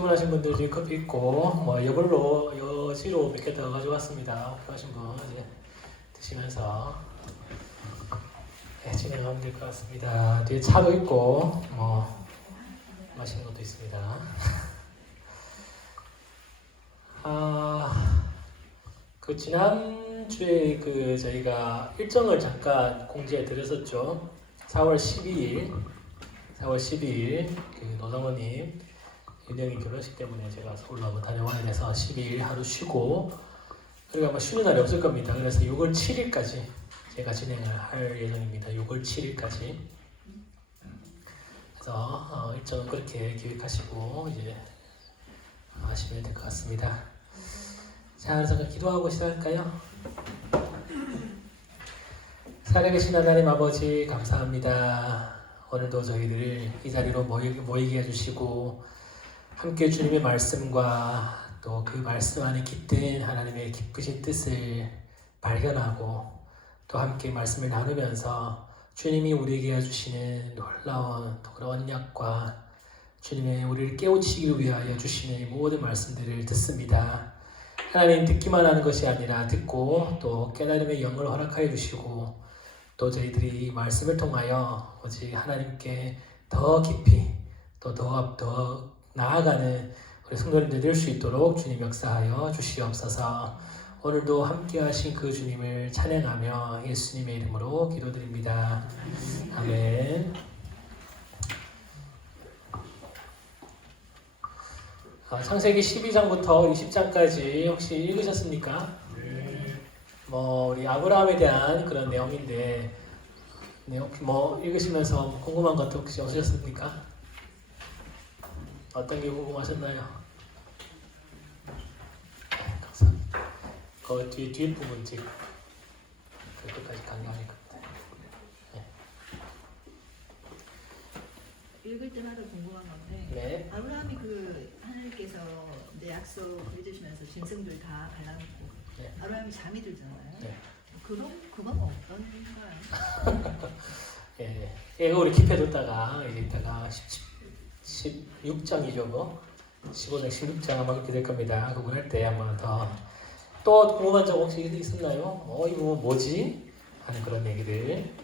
주문하신 분들이 커피 있고 뭐 여지로 몇 개 더 가져왔습니다. 필요하신 분 이제 드시면서 진행하면 될 것 같습니다. 뒤에 차도 있고 뭐 맛있는 것도 있습니다. 그 지난주에 저희가 일정을 잠깐 공지해 드렸었죠. 4월 12일 그 노성호님 윤영이 결혼식 때문에 제가 서울로 한번 다녀와야 돼서 12일 하루 쉬고, 그리고 아마 쉬는 날이 없을 겁니다. 그래서 6월 7일까지 제가 진행을 할 예정입니다. 6월 7일까지. 그래서 일정은 그렇게 기획하시고 이제 하시면 될 것 같습니다. 자, 그래서 기도하고 시작할까요? 살아계신 하나님 아버지 감사합니다. 오늘도 저희들 이 자리로 모이게 해주시고 함께 주님의 말씀과 또 그 말씀 안에 깃든 하나님의 기쁘신 뜻을 발견하고 또 함께 말씀을 나누면서 주님이 우리에게 해주시는 놀라운 그런 언약과 주님의 우리를 깨우치기 위하여 주시는 모든 말씀들을 듣습니다. 하나님, 듣기만 하는 것이 아니라 듣고 또 깨달음의 영을 허락하여 주시고 또 저희들이 이 말씀을 통하여 오직 하나님께 더 깊이 또 더 나아가는 우리 성도님들 될 수 있도록 주님 역사하여 주시옵소서. 오늘도 함께 하신 그 주님을 찬양하며 예수님의 이름으로 기도드립니다. 아멘. 창세기 12장부터 20장까지 혹시 읽으셨습니까? 뭐 우리 아브라함에 대한 그런 내용인데 혹시 뭐 읽으시면서 궁금한 것도 혹시 없으셨습니까? 어떤 게 궁금하셨나요? 감사합니다. 그 뒤에 부분 지금 그것까지 강조할 겁니다. 네. 읽을 때마다 궁금한 건데, 네. 아브라함이 그 하나님께서 내 약속 해주시면서 짐승들 다 갈라놓고 네. 아브라함이 잠이 들잖아요. 네. 그건 어떤 일인가요? 예, 이거 우리 킵해뒀다가 이따가 16장이죠, 뭐 15장, 16장 아마 그렇게 될 겁니다. 그거 할 때 한번 또 궁금한 점 혹시 있었나요? 이거 뭐지? 하는 그런 얘기들.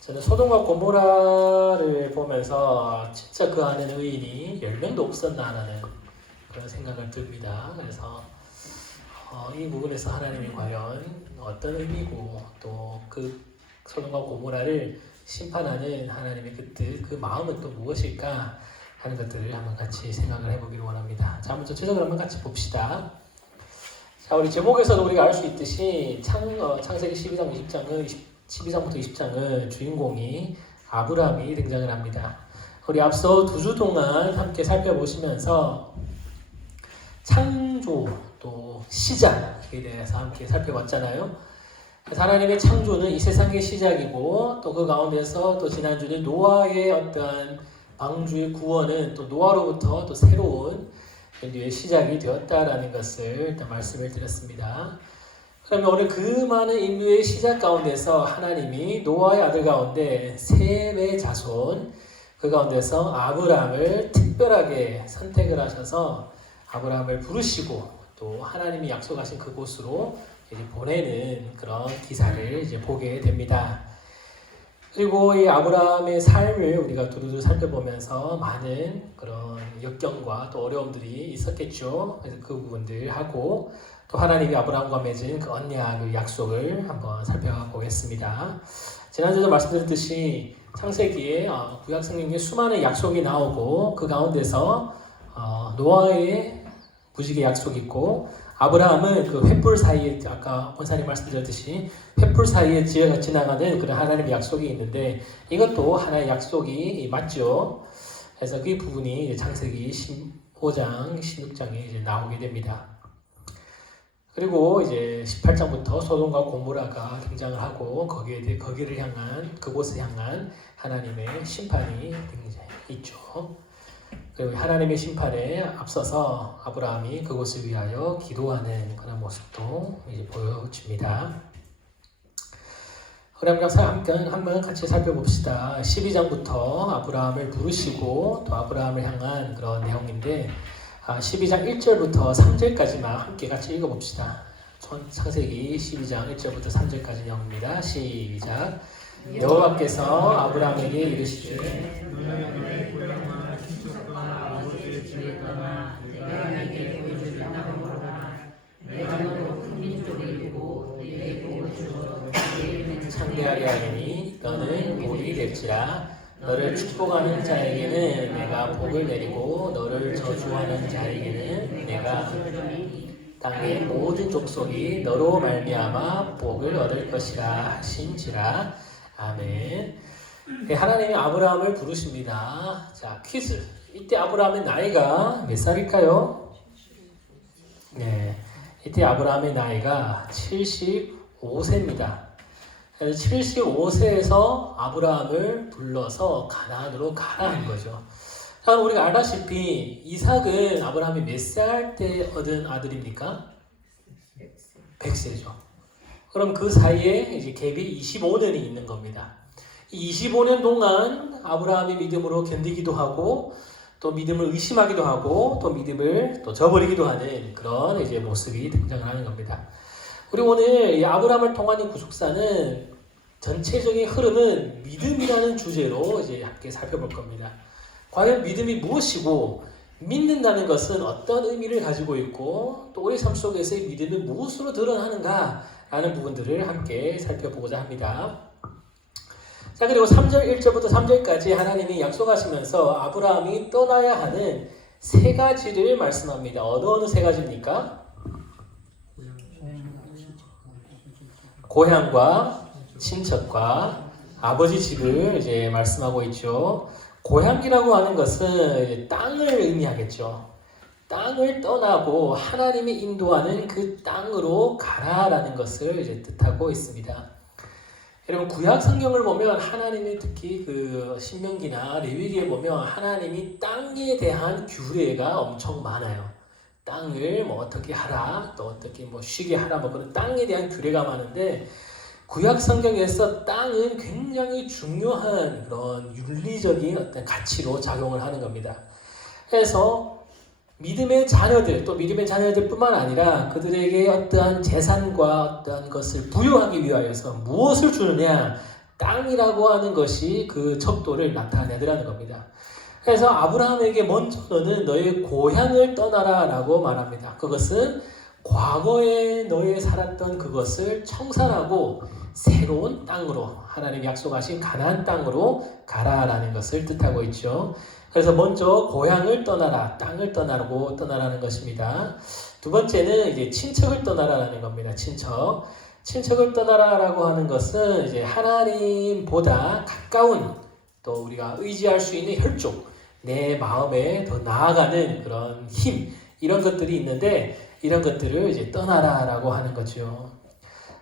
저는 소돔과 고모라를 보면서 진짜 그 안에는 의인이 10명도 없었나라는 그런 생각을 듭니다. 그래서 이 부분에서 하나님이 과연 어떤 의미고 또 그 소돔과 고모라를 심판하는 하나님의 그 뜻, 그 마음은 또 무엇일까 하는 것들을 한번 같이 생각을 해보기를 원합니다. 자, 먼저 제목을 한번 같이 봅시다. 자, 우리 제목에서도 우리가 알 수 있듯이 창세기 12장, 20장은 12장부터 20장은 주인공이 아브라함이 등장을 합니다. 우리 앞서 2주 동안 함께 살펴보시면서 창조 또 시작에 대해서 함께 살펴봤잖아요. 하나님의 창조는 이 세상의 시작이고 또 그 가운데서 또 지난주는 노아의 어떠한 방주의 구원은 또 노아로부터 또 새로운 인류의 시작이 되었다라는 것을 일단 말씀을 드렸습니다. 그러면 오늘 그 많은 인류의 시작 가운데서 하나님이 노아의 아들 가운데 셈의 자손 그 가운데서 아브라함을 특별하게 선택을 하셔서 아브라함을 부르시고 또 하나님이 약속하신 그곳으로 이제 보내는 그런 기사를 이제 보게 됩니다. 그리고 이 아브라함의 삶을 우리가 두루두루 살펴보면서 많은 그런 역경과 또 어려움들이 있었겠죠. 그래서 그 부분들 하고 또 하나님이 아브라함과 맺은 그 언약, 그 약속을 한번 살펴보겠습니다. 지난주에도 말씀드렸듯이 창세기에 구약 성경에 수많은 약속이 나오고 그 가운데서 노아의 구직의 약속이 있고 아브라함은 그 횃불 사이에 아까 원사님 말씀드렸듯이 횃불 사이에 지나가는 그런 하나님의 약속이 있는데 이것도 하나의 약속이 맞죠. 그래서 그 부분이 창세기 15장, 16장에 이제 나오게 됩니다. 그리고 이제 18장부터 소돔과 고모라가 등장을 하고 거기를 향한 그곳을 향한 하나님의 심판이 있죠. 그리고 하나님의 심판에 앞서서 아브라함이 그곳을 위하여 기도하는 그런 모습도 이제 보여집니다. 우리 한번 같이 살펴봅시다. 12장부터 아브라함을 부르시고 또 아브라함을 향한 그런 내용인데 12장 1절부터 3절까지만 함께 같이 읽어봅시다. 창세기 12장 1절부터 3절까지 내용입니다. 시작. 여호와께서 아브라함에게 이르시되 너의 고향과 친척과 아버지의 집을 떠나 내가 네게 보여줄 땅으로 가라. 내가 너로 큰 민족이 되고 네게 복을 주어 네 이름을 창대하게 하리니 너는 복이 될지라. 너를 축복하는 자에게는 내가 복을 내리고 너를 저주하는 자에게는 내가 땅의 모든 족속이 너로 말미암아 복을 얻을 것이라 하신지라. 아멘. 하나님이 아브라함을 부르십니다. 자, 퀴즈. 이때 아브라함의 나이가 몇 살일까요? 네, 이때 아브라함의 나이가 75세입니다. 75세에서 아브라함을 불러서 가나안으로 가라 한 거죠. 자, 우리가 알다시피 이삭은 아브라함이 몇 살 때 얻은 아들입니까? 100세죠. 그럼 그 사이에 이제 갭이 25년이 있는 겁니다. 이 25년 동안 아브라함이 믿음으로 견디기도 하고 또 믿음을 의심하기도 하고 또 믿음을 또 저버리기도 하는 그런 이제 모습이 등장을 하는 겁니다. 우리 오늘 이 아브라함을 통한 이 구속사는 전체적인 흐름은 믿음이라는 주제로 이제 함께 살펴볼 겁니다. 과연 믿음이 무엇이고 믿는다는 것은 어떤 의미를 가지고 있고 또 우리 삶 속에서의 믿음은 무엇으로 드러나는가 라는 부분들을 함께 살펴보고자 합니다. 자, 그리고 3절 1절부터 3절까지 하나님이 약속하시면서 아브라함이 떠나야 하는 세 가지를 말씀합니다. 어느 세 가지입니까? 고향과 친척과 아버지 집을 이제 말씀하고 있죠. 고향이라고 하는 것은 이제 땅을 의미하겠죠. 땅을 떠나고 하나님이 인도하는 그 땅으로 가라라는 것을 이제 뜻하고 있습니다. 여러분, 구약 성경을 보면 하나님이 특히 그 신명기나 레위기에 보면 하나님이 땅에 대한 규례가 엄청 많아요. 땅을 뭐 어떻게 하라, 또 어떻게 뭐 쉬게 하라, 뭐 그런 땅에 대한 규례가 많은데 구약 성경에서 땅은 굉장히 중요한 그런 윤리적인 어떤 가치로 작용을 하는 겁니다. 그래서 믿음의 자녀들, 또 믿음의 자녀들뿐만 아니라 그들에게 어떠한 재산과 어떠한 것을 부여하기 위하여서 무엇을 주느냐? 땅이라고 하는 것이 그 척도를 나타내더라는 겁니다. 그래서 아브라함에게 먼저 너는 너의 고향을 떠나라 라고 말합니다. 그것은 과거에 너의 살았던 그것을 청산하고 새로운 땅으로 하나님이 약속하신 가나안 땅으로 가라라는 것을 뜻하고 있죠. 그래서 먼저 고향을 떠나라, 땅을 떠나라는 것입니다. 두 번째는 이제 친척을 떠나라라는 겁니다. 친척을 떠나라라고 하는 것은 이제 하나님보다 가까운 또 우리가 의지할 수 있는 혈족, 내 마음에 더 나아가는 그런 힘, 이런 것들이 있는데 이런 것들을 이제 떠나라라고 하는 거죠.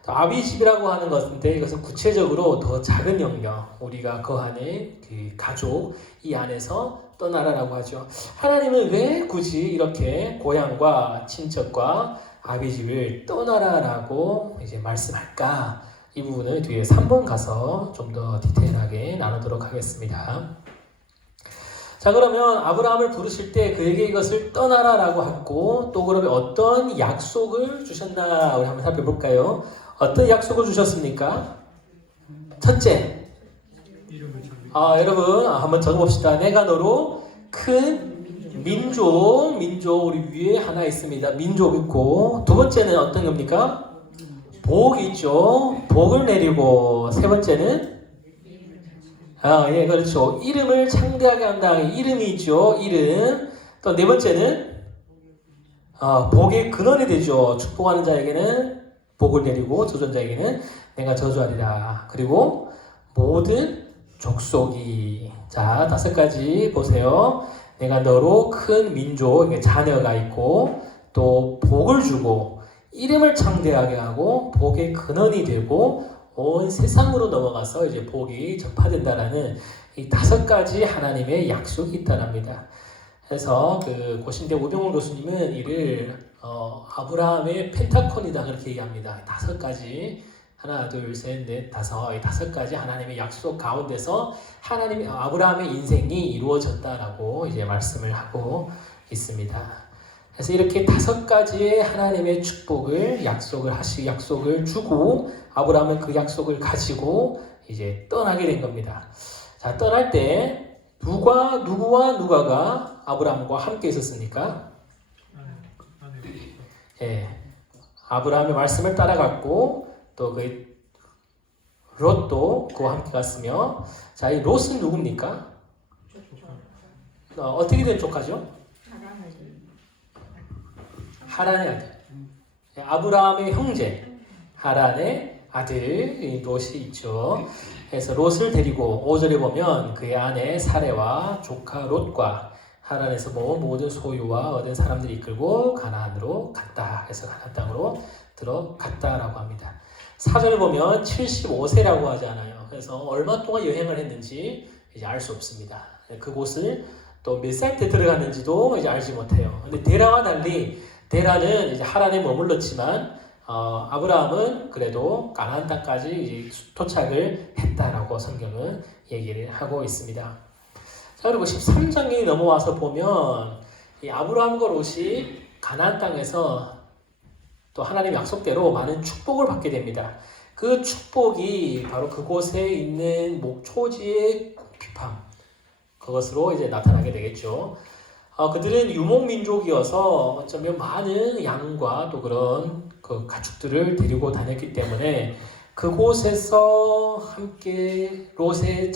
아비집이라고 하는 것인데 이것은 구체적으로 더 작은 영역, 우리가 거하는 그 가족 이 안에서 떠나라라고 하죠. 하나님은 왜 굳이 이렇게 고향과 친척과 아비집을 떠나라라고 이제 말씀할까? 이 부분을 뒤에 3번 가서 좀 더 디테일하게 나누도록 하겠습니다. 자, 그러면 아브라함을 부르실 때 그에게 이것을 떠나라라고 했고 또 그러면 어떤 약속을 주셨나 우리 한번 살펴볼까요? 어떤 약속을 주셨습니까? 첫째, 여러분 한번 적어봅시다. 내가 너로 큰 민족 우리 위에 하나 있습니다. 민족 있고 두 번째는 어떤 겁니까? 복 있죠. 복을 내리고 세 번째는 예, 그렇죠. 이름을 창대하게 한다. 이름이 있죠. 이름. 또 네 번째는 복의 근원이 되죠. 축복하는 자에게는 복을 내리고 저주한 자에게는 내가 저주하리라. 그리고 모든 족속이 자 5가지 보세요. 내가 너로 큰 민족 자녀가 있고 또 복을 주고 이름을 창대하게 하고 복의 근원이 되고 온 세상으로 넘어가서 이제 복이 전파된다라는 이 5가지 하나님의 약속이 있다랍니다. 그래서 그 고신대 오병호 교수님은 이를 아브라함의 펜타콘이다 그렇게 얘기합니다. 5가지 하나, 둘, 셋, 넷, 다섯, 이 5가지 하나님의 약속 가운데서 아브라함의 인생이 이루어졌다라고 이제 말씀을 하고 있습니다. 그래서 이렇게 5가지의 하나님의 축복을 약속을 주고 아브라함은 그 약속을 가지고 이제 떠나게 된 겁니다. 자, 떠날 때 누구와 누가가 아브라함과 함께 있었습니까? 예, 아브라함의 말씀을 따라갔고 또 그 롯도 그와 함께 갔으며, 자, 이 롯은 누굽니까? 어떻게 된 조카죠? 하란의 아들. 아브라함의 형제 하란의 아들 이 롯이 있죠. 그래서 롯을 데리고 5절에 보면 그의 아내 사레와 조카 롯과 하란에서 모든 소유와 얻은 사람들이 이끌고 가나안으로 갔다. 그래서 가나안 땅으로 들어갔다라고 합니다. 4절에 보면 75세라고 하지 않아요. 그래서 얼마 동안 여행을 했는지 이제 알 수 없습니다. 그곳을 또 몇 살 때 들어갔는지도 이제 알지 못해요. 근데 데라와 달리 데라는 이제 하란에 머물렀지만 아브라함은 그래도 가나안 땅까지 이제 도착을 했다라고 성경은 얘기를 하고 있습니다. 자, 그리고 13장에 넘어와서 보면 이 아브라함과 롯이 가나안 땅에서 또 하나님 약속대로 많은 축복을 받게 됩니다. 그 축복이 바로 그곳에 있는 목초지의 비팜, 그것으로 이제 나타나게 되겠죠. 그들은 유목민족이어서 어쩌면 많은 양과 또 그런 그 가축들을 데리고 다녔기 때문에 그곳에서 함께 롯의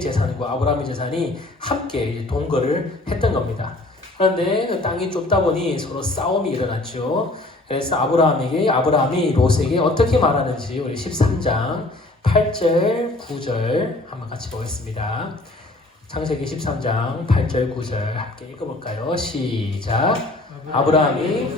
재산과 아브라함의 재산이 함께 이제 동거를 했던 겁니다. 그런데 그 땅이 좁다 보니 서로 싸움이 일어났죠. 그래서 아브라함이 롯에게 어떻게 말하는지 우리 13장 8절 9절 한번 같이 보겠습니다. 창세기 13장 8절 9절 함께 읽어볼까요? 시작. 아브라함이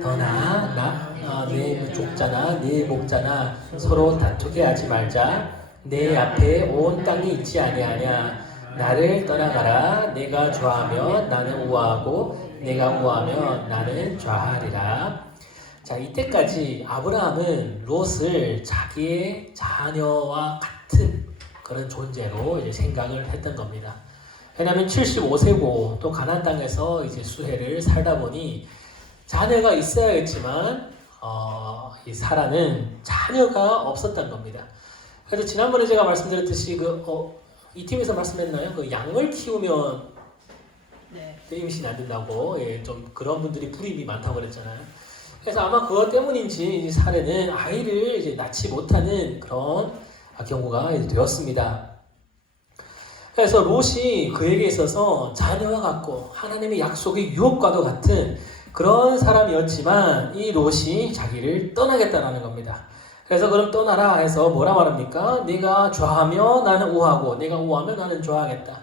너나 내 족자나 내 목자나 서로 다투게 하지 말자. 내 앞에 온 땅이 있지 아니하냐. 나를 떠나가라. 내가 좋아하면 나는 우아하고 내가 우아하면 나는 좌하리라. 자, 이때까지 아브라함은 롯을 자기의 자녀와 같은 그런 존재로 이제 생각을 했던 겁니다. 왜냐하면 75세고 또 가나안 땅에서 이제 수해를 살다 보니 자녀가 있어야겠지만 이 사라는 자녀가 없었던 겁니다. 그래서 지난번에 제가 말씀드렸듯이 이 팀에서 말씀했나요? 그 양을 키우면 임신이 안 된다고, 좀 그런 분들이 불임이 많다고 그랬잖아요. 그래서 아마 그것 때문인지 사례는 아이를 이제 낳지 못하는 그런 경우가 되었습니다. 그래서 롯이 그에게 있어서 자녀와 같고 하나님의 약속의 유업과도 같은 그런 사람이었지만 이 롯이 자기를 떠나겠다라는 겁니다. 그래서 그럼 떠나라 해서 뭐라 말합니까? 네가 좋아하면 나는 우하고 내가 우하면 나는 좋아하겠다.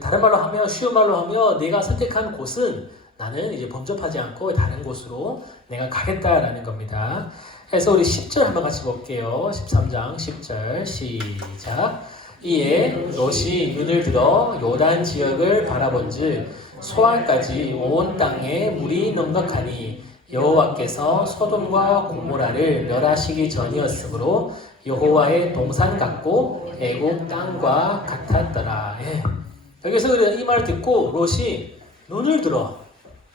다른 말로 하면, 쉬운 말로 하면 내가 선택한 곳은 나는 이제 범접하지 않고 다른 곳으로 내가 가겠다라는 겁니다. 그래서 우리 10절 한번 같이 볼게요. 13장 10절 시작. 이에 롯이 눈을 들어 요단 지역을 바라본즉 소알까지 온 땅에 물이 넉넉하니 여호와께서 소돔과 고모라를 멸하시기 전이었으므로 여호와의 동산 같고 애국 땅과 같았더라. 여기서 이 말을 듣고 롯이 눈을 들어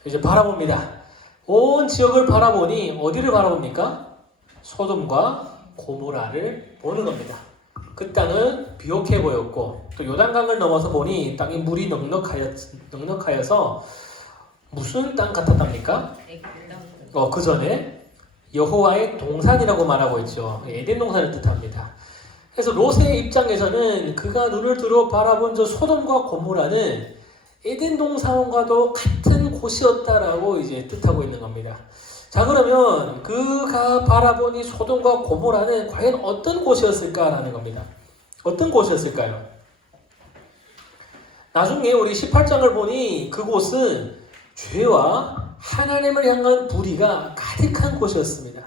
이제 바라봅니다. 온 지역을 바라보니 어디를 바라봅니까? 소돔과 고모라를 보는 겁니다. 그 땅은 비옥해 보였고 또 요단강을 넘어서 보니 땅에 물이 넉넉하여서 무슨 땅 같았답니까? 그 전에 여호와의 동산이라고 말하고 있죠. 에덴 동산을 뜻합니다. 그래서 롯의 입장에서는 그가 눈을 들어 바라본 저 소돔과 고모라는 에덴 동산과도 같은 곳이었다라고 이제 뜻하고 있는 겁니다. 자, 그러면 그가 바라보니 소돔과 고모라는 과연 어떤 곳이었을까라는 겁니다. 어떤 곳이었을까요? 나중에 우리 18장을 보니 그곳은 죄와 하나님을 향한 불의가 가득한 곳이었습니다.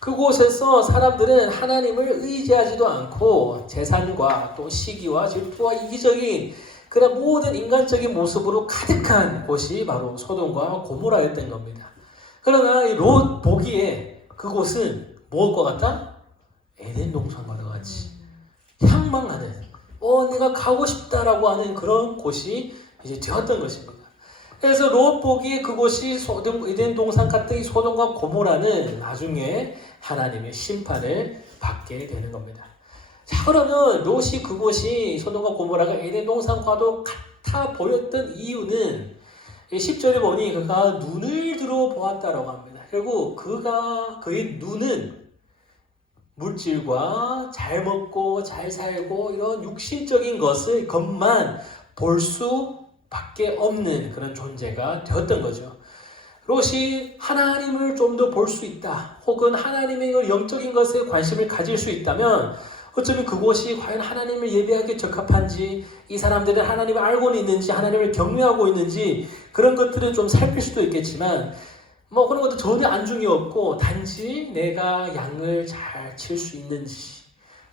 그곳에서 사람들은 하나님을 의지하지도 않고 재산과 또 시기와 질투와 이기적인 그런 모든 인간적인 모습으로 가득한 곳이 바로 소돔과 고모라였던 겁니다. 그러나 이 롯 보기에 그곳은 뭐일 것 같다? 에덴 동산과 같이 향망하는, 내가 가고 싶다라고 하는 그런 곳이 이제 되었던 것입니다. 그래서 롯 보기에 그곳이 에덴 동산 같은 이 소돔과 고모라는 나중에 하나님의 심판을 받게 되는 겁니다. 자, 그러면 롯이 그곳이 소돔과 고모라가 에덴 동산과도 같아 보였던 이유는 10절에 보니 그가 눈을 들어 보았다라고 합니다. 결국 그의 눈은 물질과 잘 먹고 잘 살고 이런 육신적인 것만 볼 수밖에 없는 그런 존재가 되었던 거죠. 롯이 하나님을 좀 더 볼 수 있다, 혹은 하나님의 영적인 것에 관심을 가질 수 있다면 어쩌면 그곳이 과연 하나님을 예배하기에 적합한지, 이 사람들은 하나님을 알고는 있는지, 하나님을 경외하고 있는지 그런 것들은 좀 살필 수도 있겠지만 그런 것도 전혀 안중이 없고 단지 내가 양을 잘 칠 수 있는지,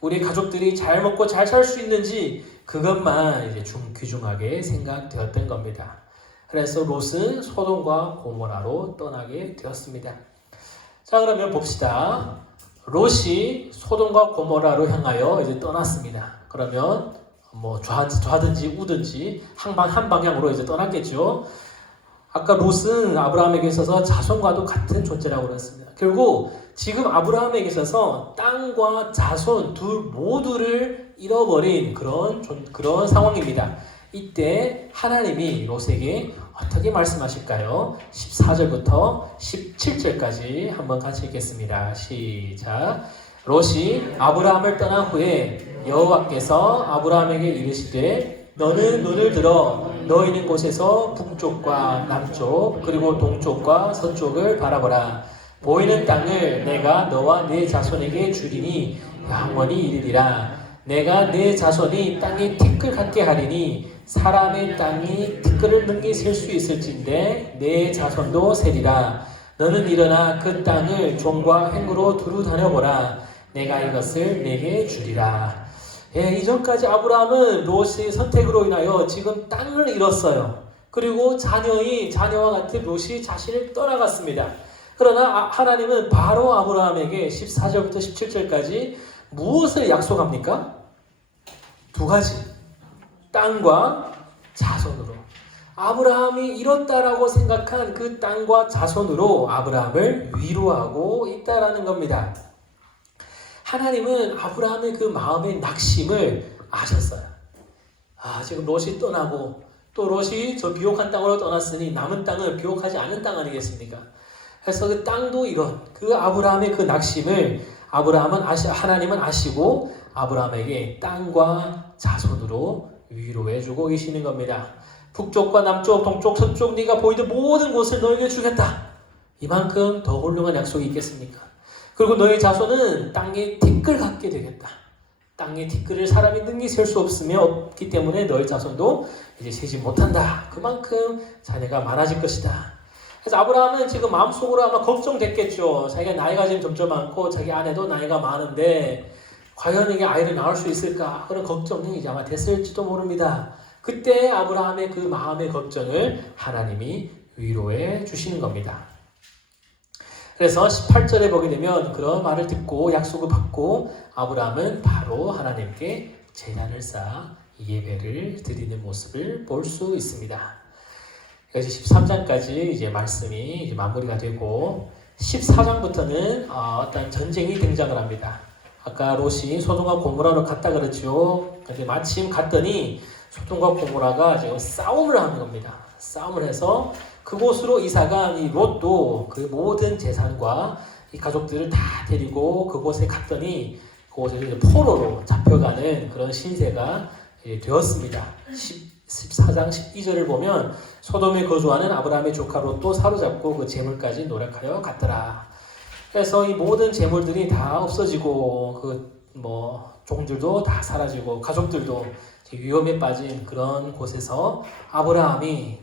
우리 가족들이 잘 먹고 잘 살 수 있는지 그것만 이제 귀중하게 생각되었던 겁니다. 그래서 롯은 소돔과 고모라로 떠나게 되었습니다. 자, 그러면 봅시다. 롯이 소돔과 고모라로 향하여 이제 떠났습니다. 그러면 좌든지 우든지 한 방향으로 이제 떠났겠죠. 아까 롯은 아브라함에게 있어서 자손과도 같은 존재라고 그랬습니다. 결국 지금 아브라함에게 있어서 땅과 자손 둘 모두를 잃어버린 그런 상황입니다. 이때 하나님이 롯에게 어떻게 말씀하실까요? 14절부터 17절까지 한번 같이 읽겠습니다. 시작. 롯이 아브라함을 떠난 후에 여호와께서 아브라함에게 이르시되 너는 눈을 들어 너 있는 곳에서 북쪽과 남쪽 그리고 동쪽과 서쪽을 바라보라. 보이는 땅을 내가 너와 네 자손에게 주리니 영원히 이르리라. 내가 네 자손이 땅이 티끌 같게 하리니 사람의 땅이 티끌을 능히 셀 수 있을진데 내 자손도 세리라. 너는 일어나 그 땅을 종과 행으로 두루 다녀보라. 내가 이것을 내게 주리라. 이전까지 아브라함은 롯의 선택으로 인하여 지금 땅을 잃었어요. 그리고 자녀와 같은 롯이 자신을 떠나갔습니다. 그러나 하나님은 바로 아브라함에게 14절부터 17절까지 무엇을 약속합니까? 두 가지. 땅과 자손으로. 아브라함이 잃었다라고 생각한 그 땅과 자손으로 아브라함을 위로하고 있다라는 겁니다. 하나님은 아브라함의 그 마음의 낙심을 아셨어요. 지금 롯이 떠나고 또 롯이 저 비옥한 땅으로 떠났으니 남은 땅은 비옥하지 않은 땅 아니겠습니까? 그래서 그 땅도 이런 그 아브라함의 그 낙심을 하나님은 아시고 아브라함에게 땅과 자손으로 위로해주고 계시는 겁니다. 북쪽과 남쪽, 동쪽, 서쪽 네가 보이는 모든 곳을 너에게 주겠다. 이만큼 더 훌륭한 약속이 있겠습니까? 그리고 너의 자손은 땅에 티끌 같게 되겠다. 땅에 티끌을 사람이 능히 셀 수 없기 때문에 너의 자손도 이제 세지 못한다. 그만큼 자녀가 많아질 것이다. 그래서 아브라함은 지금 마음속으로 아마 걱정됐겠죠. 자기가 나이가 지금 점점 많고 자기 아내도 나이가 많은데 과연 이게 아이를 낳을 수 있을까? 그런 걱정이 이제 아마 됐을지도 모릅니다. 그때 아브라함의 그 마음의 걱정을 하나님이 위로해 주시는 겁니다. 그래서 18절에 보게 되면 그런 말을 듣고 약속을 받고 아브라함은 바로 하나님께 제단을 쌓아 예배를 드리는 모습을 볼 수 있습니다. 그래서 13장까지 이제 말씀이 이제 마무리가 되고 14장부터는 어떤 전쟁이 등장을 합니다. 아까 롯이 소돔과 고모라로 갔다 그랬죠. 근데 마침 갔더니 소돔과 고모라가 지금 싸움을 하는 겁니다. 싸움을 해서 그곳으로 이사간 이 롯도 그 모든 재산과 이 가족들을 다 데리고 그곳에 갔더니 그곳에 이제 포로로 잡혀가는 그런 신세가 되었습니다. 14장 12절을 보면 소돔에 거주하는 아브라함의 조카 롯도 사로잡고 그 재물까지 노력하여 갔더라. 그래서 이 모든 재물들이 다 없어지고 종들도 다 사라지고 가족들도 위험에 빠진 그런 곳에서 아브라함이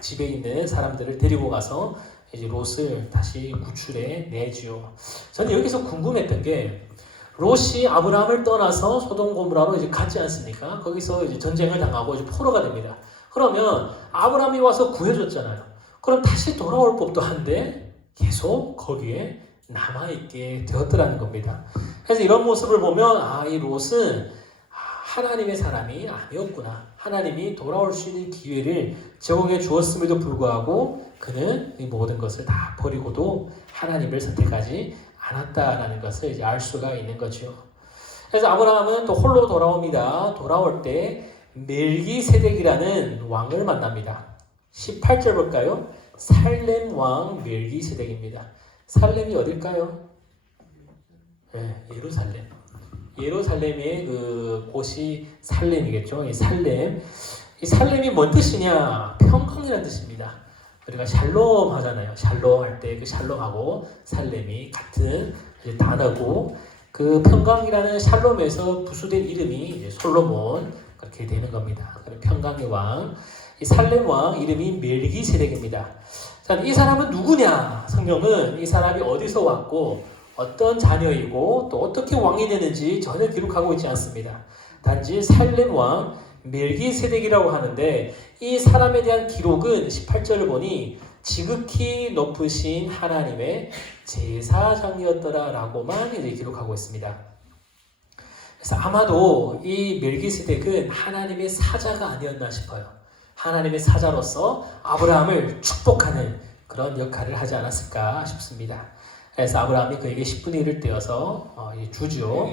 집에 있는 사람들을 데리고 가서 이제 롯을 다시 구출해 내지요. 저는 여기서 궁금했던 게 롯이 아브라함을 떠나서 소돔 고모라로 이제 갔지 않습니까? 거기서 이제 전쟁을 당하고 이제 포로가 됩니다. 그러면 아브라함이 와서 구해줬잖아요. 그럼 다시 돌아올 법도 한데 계속 거기에 남아있게 되었더라는 겁니다. 그래서 이런 모습을 보면 이 롯은 하나님의 사람이 아니었구나. 하나님이 돌아올 수 있는 기회를 제공해 주었음에도 불구하고 그는 이 모든 것을 다 버리고도 하나님을 선택하지 않았다라는 것을 이제 알 수가 있는 거죠. 그래서 아브라함은 또 홀로 돌아옵니다. 돌아올 때 멜기세덱이라는 왕을 만납니다. 18절 볼까요? 살렘 왕 멜기세덱입니다. 살렘이 어딜까요? 네, 예루살렘. 예루살렘의 그 곳이 살렘이겠죠. 이 살렘. 이 살렘이 뭔 뜻이냐? 평강이라는 뜻입니다. 우리가 샬롬 하잖아요. 샬롬 할 때 그 샬롬하고 살렘이 같은 단어고 그 평강이라는 샬롬에서 부수된 이름이 이제 솔로몬 그렇게 되는 겁니다. 평강의 왕. 이 살렘 왕 이름이 멜기세덱입니다. 자, 이 사람은 누구냐? 성경은 이 사람이 어디서 왔고 어떤 자녀이고 또 어떻게 왕이 되는지 전혀 기록하고 있지 않습니다. 단지 살렘 왕 멜기세덱이라고 하는데 이 사람에 대한 기록은 18절을 보니 지극히 높으신 하나님의 제사장이었더라라고만 이제 기록하고 있습니다. 그래서 아마도 이 멜기세덱은 하나님의 사자가 아니었나 싶어요. 하나님의 사자로서 아브라함을 축복하는 그런 역할을 하지 않았을까 싶습니다. 그래서 아브라함이 그에게 10분의 1을 떼어서 주죠.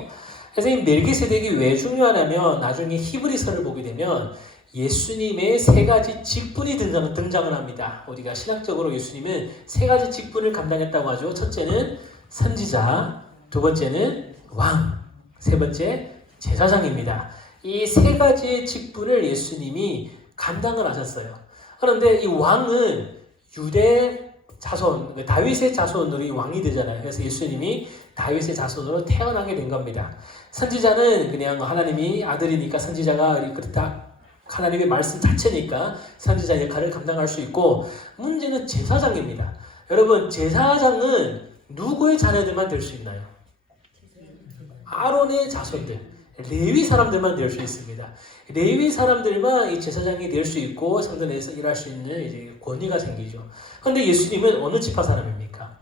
그래서 이 멜기세덱이 왜 중요하냐면 나중에 히브리서를 보게 되면 예수님의 세 가지 직분이 등장을 합니다. 우리가 신학적으로 예수님은 세 가지 직분을 감당했다고 하죠. 첫째는 선지자, 두 번째는 왕, 세 번째 제사장입니다. 이 세 가지 직분을 예수님이 감당을 하셨어요. 그런데 이 왕은 유대 자손, 다윗의 자손으로 왕이 되잖아요. 그래서 예수님이 다윗의 자손으로 태어나게 된 겁니다. 선지자는 그냥 하나님이 아들이니까 선지자가 그렇다. 하나님의 말씀 자체니까 선지자 역할을 감당할 수 있고 문제는 제사장입니다. 여러분 제사장은 누구의 자녀들만 될 수 있나요? 아론의 자손들, 레위 사람들만 될 수 있습니다. 레위 사람들만 이 제사장이 될 수 있고 성전에서 일할 수 있는 이제 권위가 생기죠. 그런데 예수님은 어느 지파 사람입니까?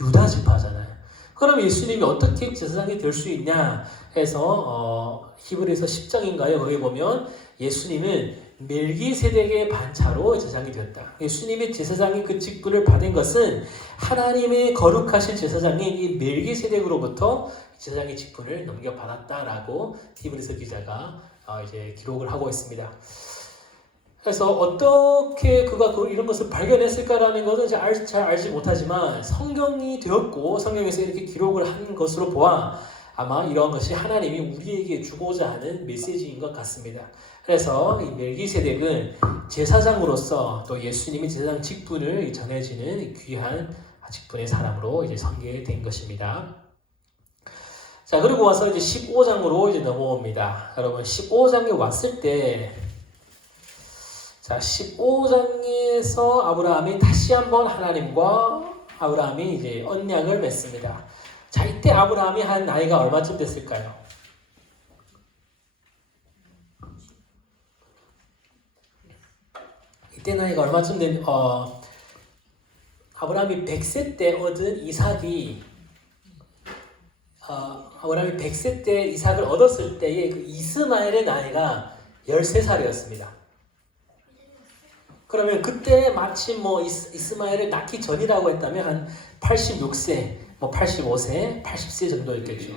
유다 지파잖아요. 그럼 예수님이 어떻게 제사장이 될 수 있냐 해서 히브리서 10장인가요? 거기 보면 예수님은 멜기세덱의 반차로 제사장이 되었다. 예수님의 제사장이 그 직분을 받은 것은 하나님의 거룩하신 제사장인 이 멜기세덱으로부터 제사장의 직분을 넘겨받았다라고 히브리서 기자가 이제 기록을 하고 있습니다. 그래서 어떻게 그가 이런 것을 발견했을까라는 것은 잘 알지 못하지만 성경이 되었고 성경에서 이렇게 기록을 한 것으로 보아 아마 이러한 것이 하나님이 우리에게 주고자 하는 메시지인 것 같습니다. 그래서 이 멜기세덱은 제사장으로서 또 예수님이 제사장 직분을 전해지는 귀한 직분의 사람으로 이제 선계된 것입니다. 자, 그리고 와서 이제 15장으로 이제 넘어옵니다. 여러분 15장에 왔을 때 자, 15장에서 아브라함이 다시 한번 하나님과 아브라함이 이제 언약을 맺습니다. 자, 이때 아브라함이 한 나이가 얼마쯤 됐을까요? 이때 나이가 얼마쯤 된, 아브라함이 100세 때 얻은 이삭이, 아브라함이 100세 때 이삭을 얻었을 때의 그 이스마엘의 나이가 13살이었습니다. 그러면 그때 마침 이스마엘을 낳기 전이라고 했다면 한 86세, 85세, 80세 정도였겠죠.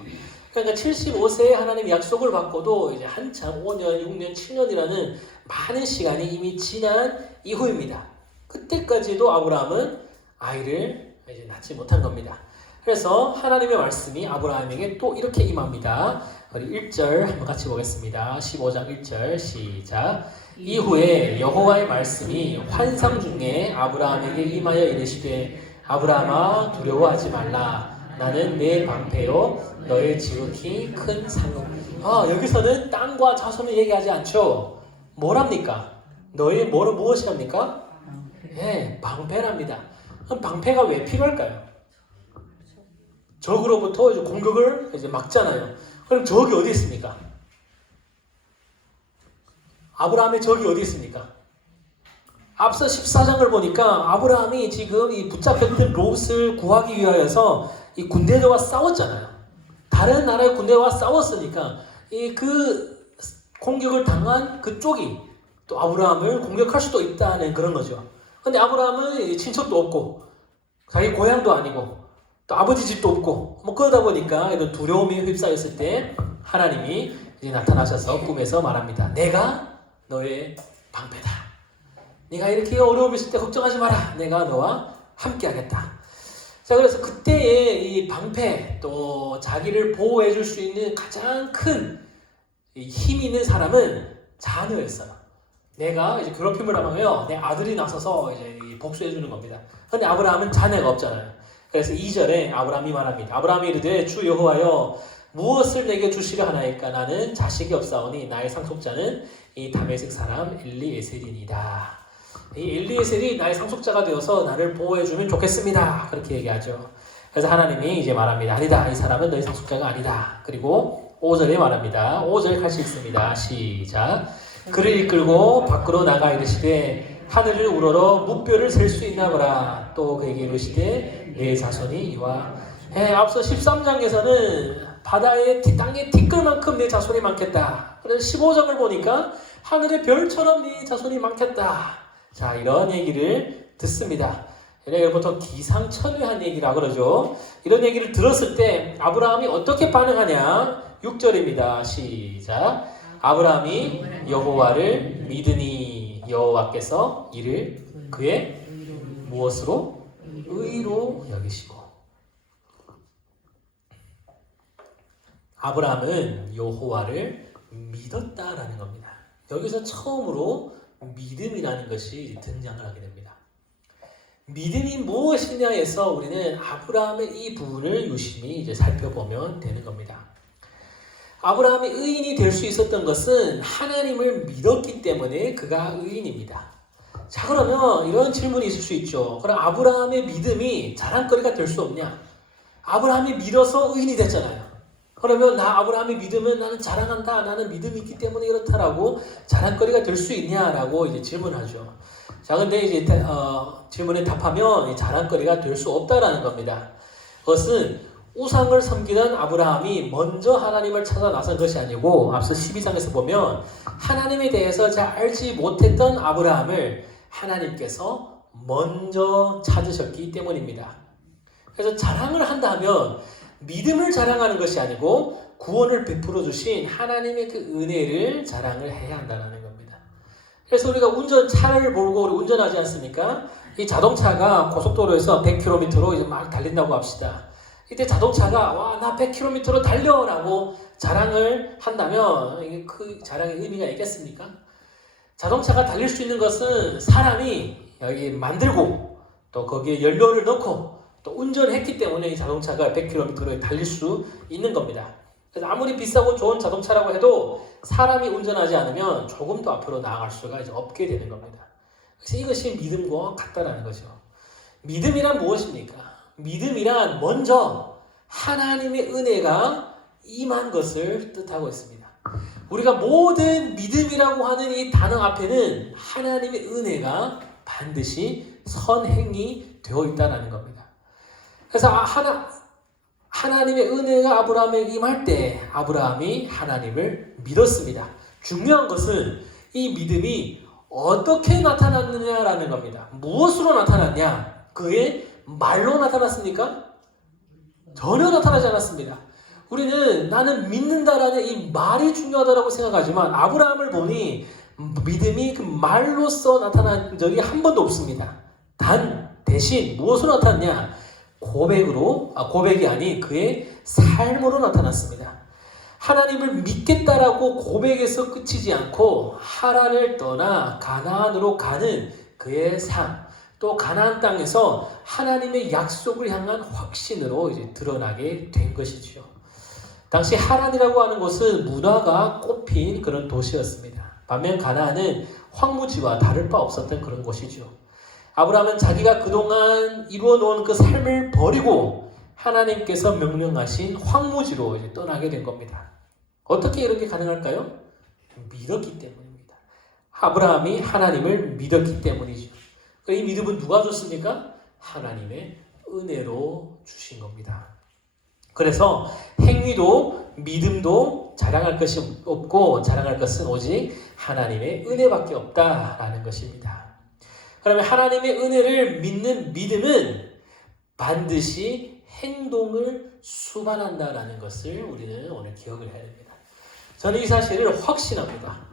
그러니까 75세에 하나님 약속을 받고도 이제 한참 5년, 6년, 7년이라는 많은 시간이 이미 지난 이후입니다. 그때까지도 아브라함은 아이를 이제 낳지 못한 겁니다. 그래서 하나님의 말씀이 아브라함에게 또 이렇게 임합니다. 우리 1절 한번 같이 보겠습니다. 15장 1절 시작. 이후에 여호와의 말씀이 환상 중에 아브라함에게 임하여 이르시되 아브라함아 두려워하지 말라. 나는 내 방패요 너의 지극히 큰 상급. 여기서는 땅과 자손을 얘기하지 않죠. 뭐랍니까? 너의 무엇이랍니까? 예, 방패랍니다. 그럼 방패가 왜 필요할까요? 적으로부터 이제 공격을 이제 막잖아요. 그럼 적이 어디 있습니까? 아브라함의 적이 어디 있습니까? 앞서 14장을 보니까 아브라함이 지금 이 붙잡혔던 롯을 구하기 위하여서 이 군대들과 싸웠잖아요. 다른 나라의 군대와 싸웠으니까 이 그 공격을 당한 그쪽이 또 아브라함을 공격할 수도 있다는 그런 거죠. 근데 아브라함은 친척도 없고 자기 고향도 아니고 또 아버지 집도 없고 뭐 그러다 보니까 이런 두려움에 휩싸였을 때 하나님이 이제 나타나셔서 꿈에서 말합니다. 내가 너의 방패다. 네가 이렇게 어려움 있을 때 걱정하지 마라. 내가 너와 함께 하겠다. 자, 그래서 그때의 이 방패 또 자기를 보호해 줄 수 있는 가장 큰 힘 있는 사람은 자녀였어요. 내가 이제 괴롭힘을 하면 내 아들이 나서서 이제 복수해 주는 겁니다. 근데 아브라함은 자녀가 없잖아요. 그래서 2절에 아브라함이 말합니다. 아브라함이 이르되 주 여호와여 무엇을 내게 주시려 하나이까 나는 자식이 없사오니 나의 상속자는 이 다메섹 사람 엘리에셀이니이다. 이 엘리에셀이 나의 상속자가 되어서 나를 보호해 주면 좋겠습니다. 그렇게 얘기하죠. 그래서 하나님이 이제 말합니다. 아니다. 이 사람은 너의 상속자가 아니다. 그리고 5절에 말합니다. 5절 같이 읽습니다. 시작. 그를 이끌고 밖으로 나가 이르시되 하늘을 우러러 무뼈를 셀 수 있나 보라. 또 그에게 이르시되 내 자손이 이와 앞서 13장에서는 바다의 땅의 티끌만큼 내 자손이 많겠다. 그래서 15장을 보니까 하늘의 별처럼 네 자손이 많겠다. 자, 이런 얘기를 듣습니다. 이걸 보통 기상천외한 얘기라고 그러죠. 이런 얘기를 들었을 때 아브라함이 어떻게 반응하냐? 6절입니다. 시작. 아브라함이 여호와를 믿으니 여호와께서 이를 그의 무엇으로? 의로 여기시고. 아브라함은 여호와를 믿었다라는 겁니다. 여기서 처음으로 믿음이라는 것이 등장을 하게 됩니다. 믿음이 무엇이냐에서 우리는 아브라함의 이 부분을 유심히 이제 살펴보면 되는 겁니다. 아브라함이 의인이 될 수 있었던 것은 하나님을 믿었기 때문에 그가 의인입니다. 자, 그러면 이런 질문이 있을 수 있죠. 그럼 아브라함의 믿음이 자랑거리가 될 수 없냐? 아브라함이 믿어서 의인이 됐잖아요. 그러면 아브라함의 믿음은 나는 자랑한다. 나는 믿음이 있기 때문에 이렇다라고 자랑거리가 될 수 있냐라고 이제 질문하죠. 자, 근데 이제 질문에 답하면 자랑거리가 될 수 없다라는 겁니다. 그것은 우상을 섬기던 아브라함이 먼저 하나님을 찾아 나선 것이 아니고 앞서 12장에서 보면 하나님에 대해서 잘 알지 못했던 아브라함을 하나님께서 먼저 찾으셨기 때문입니다. 그래서 자랑을 한다면 믿음을 자랑하는 것이 아니고 구원을 베풀어 주신 하나님의 그 은혜를 자랑을 해야 한다는 겁니다. 그래서 우리가 차를 몰고 우리 운전하지 않습니까? 이 자동차가 고속도로에서 100km로 이제 막 달린다고 합시다. 이때 자동차가 와, 나 100km로 달려라고 자랑을 한다면 이게 그 자랑의 의미가 있겠습니까? 자동차가 달릴 수 있는 것은 사람이 여기 만들고 또 거기에 연료를 넣고 또 운전했기 때문에 이 자동차가 100km로 달릴 수 있는 겁니다. 그래서 아무리 비싸고 좋은 자동차라고 해도 사람이 운전하지 않으면 조금 더 앞으로 나아갈 수가 이제 없게 되는 겁니다. 그래서 이것이 믿음과 같다라는 거죠. 믿음이란 무엇입니까? 믿음이란 먼저 하나님의 은혜가 임한 것을 뜻하고 있습니다. 우리가 모든 믿음이라고 하는 이 단어 앞에는 하나님의 은혜가 반드시 선행이 되어 있다는 겁니다. 그래서 하나님의 은혜가 아브라함에게 임할 때 아브라함이 하나님을 믿었습니다. 중요한 것은 이 믿음이 어떻게 나타났느냐라는 겁니다. 무엇으로 나타났냐? 그의 말로 나타났습니까? 전혀 나타나지 않았습니다. 우리는 나는 믿는다라는 이 말이 중요하다고 생각하지만 아브라함을 보니 믿음이 그 말로써 나타난 적이 한 번도 없습니다. 대신 무엇으로 나타났냐? 고백이 아닌 그의 삶으로 나타났습니다. 하나님을 믿겠다라고 고백에서 끝이지 않고 하란을 떠나 가나안으로 가는 그의 삶, 또 가나안 땅에서 하나님의 약속을 향한 확신으로 이제 드러나게 된 것이죠. 당시 하란이라고 하는 곳은 문화가 꽃핀 그런 도시였습니다. 반면 가나안은 황무지와 다를 바 없었던 그런 곳이죠. 아브라함은 자기가 그동안 이루어 놓은 그 삶을 버리고 하나님께서 명령하신 황무지로 이제 떠나게 된 겁니다. 어떻게 이런 게 가능할까요? 믿었기 때문입니다. 아브라함이 하나님을 믿었기 때문이죠. 이 믿음은 누가 줬습니까? 하나님의 은혜로 주신 겁니다. 그래서 행위도 믿음도 자랑할 것이 없고 자랑할 것은 오직 하나님의 은혜밖에 없다라는 것입니다. 그러면 하나님의 은혜를 믿는 믿음은 반드시 행동을 수반한다라는 것을 우리는 오늘 기억을 해야 됩니다. 저는 이 사실을 확신합니다.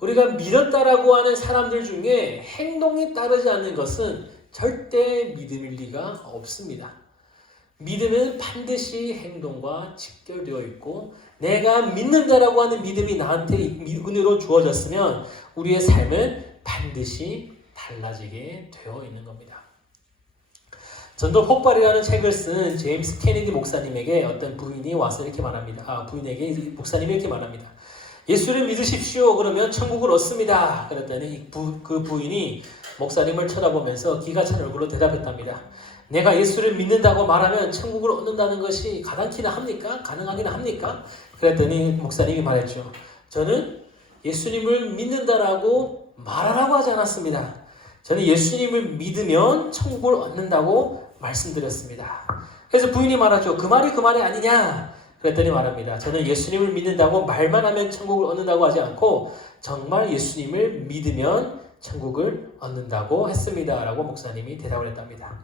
우리가 믿었다라고 하는 사람들 중에 행동이 따르지 않는 것은 절대 믿음일 리가 없습니다. 믿음은 반드시 행동과 직결되어 있고 내가 믿는다라고 하는 믿음이 나한테 은혜로 주어졌으면 우리의 삶은 반드시 달라지게 되어 있는 겁니다. 전도 폭발이라는 책을 쓴 제임스 케네디 목사님에게 어떤 부인이 와서 이렇게 말합니다. 부인에게 목사님이 이렇게 말합니다. 예수를 믿으십시오. 그러면 천국을 얻습니다. 그랬더니 그 부인이 목사님을 쳐다보면서 기가 찬 얼굴로 대답했답니다. 내가 예수를 믿는다고 말하면 천국을 얻는다는 것이 가능키나 합니까? 가능하기는 합니까? 그랬더니 목사님이 말했죠. 저는 예수님을 믿는다라고 말하라고 하지 않았습니다. 저는 예수님을 믿으면 천국을 얻는다고 말씀드렸습니다. 그래서 부인이 말하죠. 그 말이 아니냐? 그랬더니 말합니다. 저는 예수님을 믿는다고 말만 하면 천국을 얻는다고 하지 않고 정말 예수님을 믿으면 천국을 얻는다고 했습니다. 라고 목사님이 대답을 했답니다.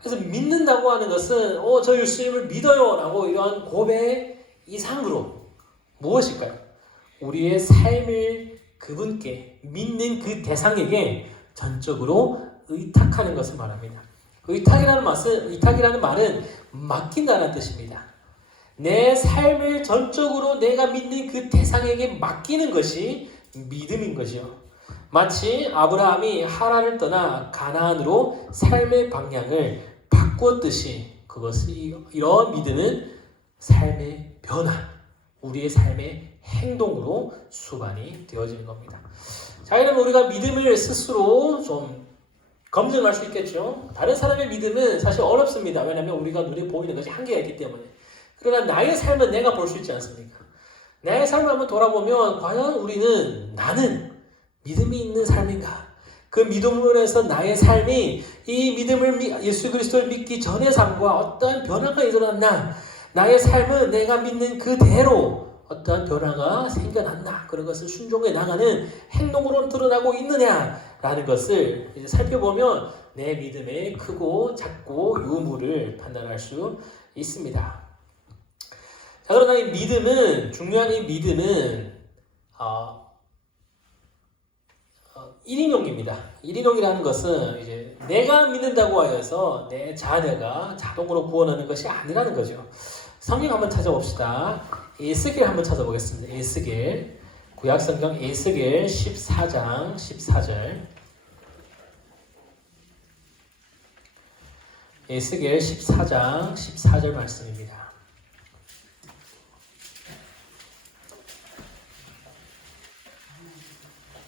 그래서 믿는다고 하는 것은 저 예수님을 믿어요 라고 이러한 고백 이상으로 무엇일까요? 우리의 삶을 그분께 믿는 그 대상에게 전적으로 의탁하는 것을 말합니다. 의탁이라는 말은 맡긴다는 뜻입니다. 내 삶을 전적으로 내가 믿는 그 대상에게 맡기는 것이 믿음인 것이요. 마치 아브라함이 하란을 떠나 가나안으로 삶의 방향을 바꾸었듯이 이런 믿음은 삶의 변화, 우리의 삶의 행동으로 수반이 되어지는 겁니다. 자, 이러면 우리가 믿음을 스스로 좀 검증할 수 있겠죠. 다른 사람의 믿음은 사실 어렵습니다. 왜냐하면 우리가 눈에 보이는 것이 한계가 있기 때문에. 그러나 나의 삶은 내가 볼 수 있지 않습니까? 나의 삶을 한번 돌아보면 과연 나는 믿음이 있는 삶인가? 그 믿음으로 해서 나의 삶이 이 믿음을 예수 그리스도를 믿기 전의 삶과 어떠한 변화가 일어났나? 나의 삶은 내가 믿는 그대로 어떠한 변화가 생겨났나? 그런 것을 순종해 나가는 행동으로 드러나고 있느냐라는 것을 이제 살펴보면 내 믿음의 크고 작고 유무를 판단할 수 있습니다. 자, 그러나 이 믿음은 중요한 이 믿음은 1인용입니다. 1인용이라는 것은 이제 내가 믿는다고 하여서 내 자녀가 자동으로 구원하는 것이 아니라는 거죠. 성경 한번 찾아봅시다. 에스겔 한번 찾아보겠습니다. 에스겔 구약성경 에스겔 14장 14절 에스겔 14장 14절 말씀입니다.